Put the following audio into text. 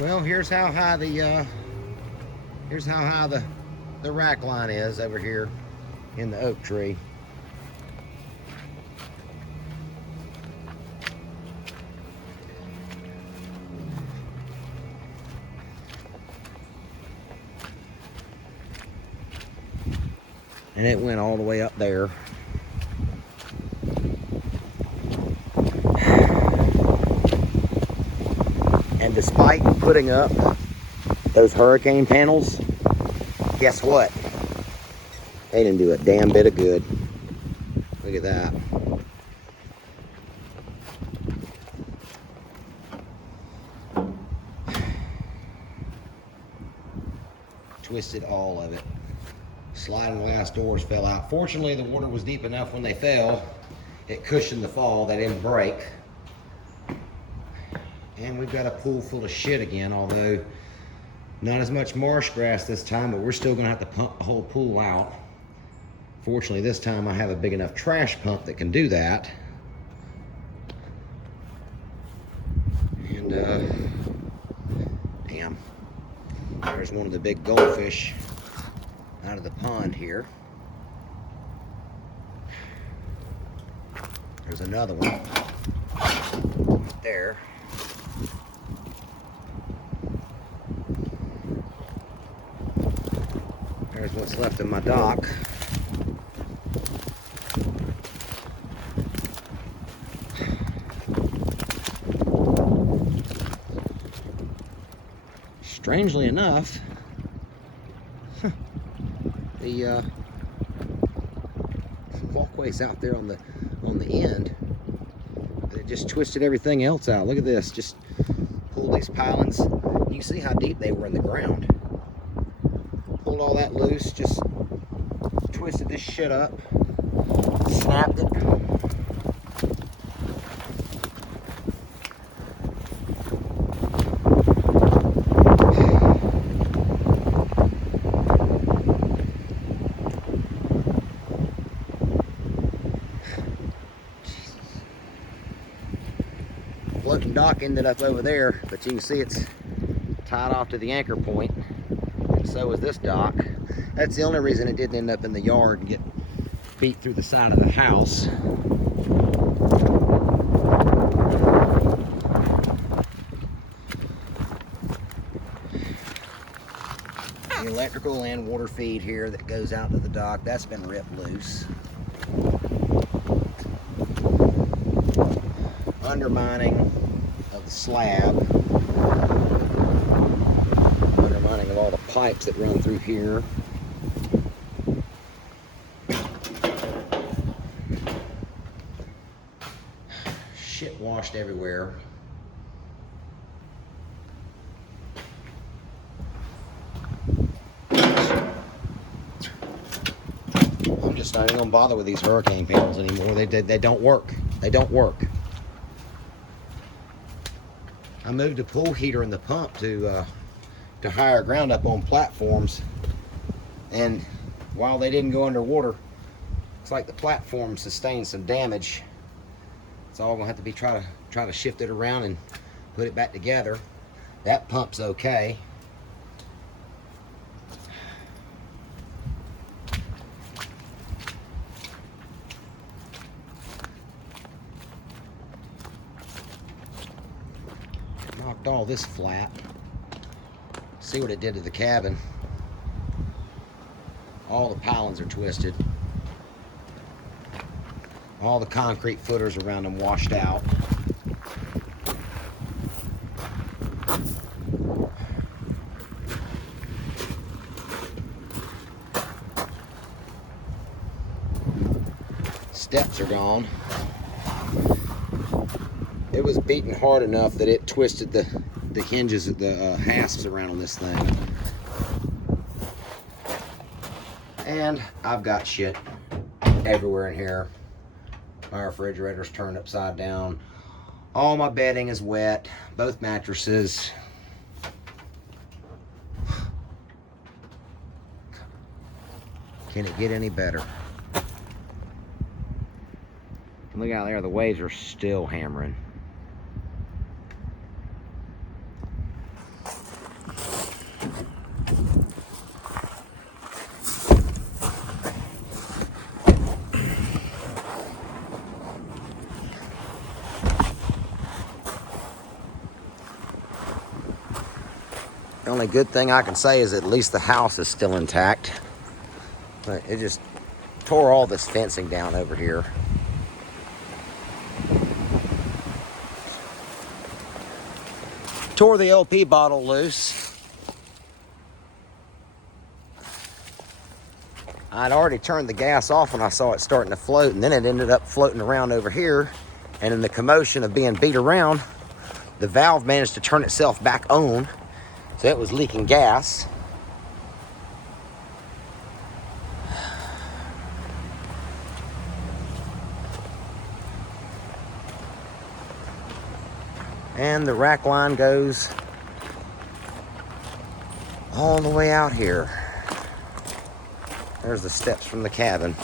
Well, here's how high the rack line is over here in the oak tree. And it went all the way up there. And despite putting up those hurricane panels, guess what? They didn't do a damn bit of good. Look at that. Twisted all of it. Sliding glass doors fell out. Fortunately, the water was deep enough when they fell. It cushioned the fall. They didn't break. And we've got a pool full of shit again, although not as much marsh grass this time, but we're still gonna have to pump the whole pool out. Fortunately, this time I have a big enough trash pump that can do that. And damn, there's one of the big goldfish out of the pond here. There's another one right there. There's what's left of my dock. Strangely enough, the walkway's out there on the end. It just twisted everything else out. Look at this. Just pulled these pilings. You can see how deep they were in the ground. Pulled all that loose. Just twisted this shit up. Snapped it. Floating dock ended up over there, but you can see it's tied off to the anchor point, and so is this dock. That's the only reason it didn't end up in the yard and get beat through the side of the house. The electrical and water feed here that goes out to the dock, that's been ripped loose. Undermining of the slab, undermining of all the pipes that run through here. Shit washed everywhere. I'm just not even gonna bother with these hurricane panels anymore. They don't work. They don't work. I moved the pool heater and the pump to higher ground up on platforms, and while they didn't go underwater, it's like the platform sustained some damage. It's all gonna have to be try to shift it around and put it back together. That pump's okay. Knocked all this flat. See what it did to the cabin. All the pilings are twisted. All the concrete footers around them washed out. Steps are gone. It was beaten hard enough that it twisted the hinges of the hasps around on this thing. And I've got shit everywhere in here. My refrigerator's turned upside down. All my bedding is wet. Both mattresses. Can it get any better? Look out there, the waves are still hammering. The only good thing I can say is at least the house is still intact. But it just tore all this fencing down over here. Tore the LP bottle loose. I'd already turned the gas off when I saw it starting to float, and then it ended up floating around over here. And in the commotion of being beat around, the valve managed to turn itself back on. So it was leaking gas. And the rack line goes all the way out here. There's the steps from the cabin.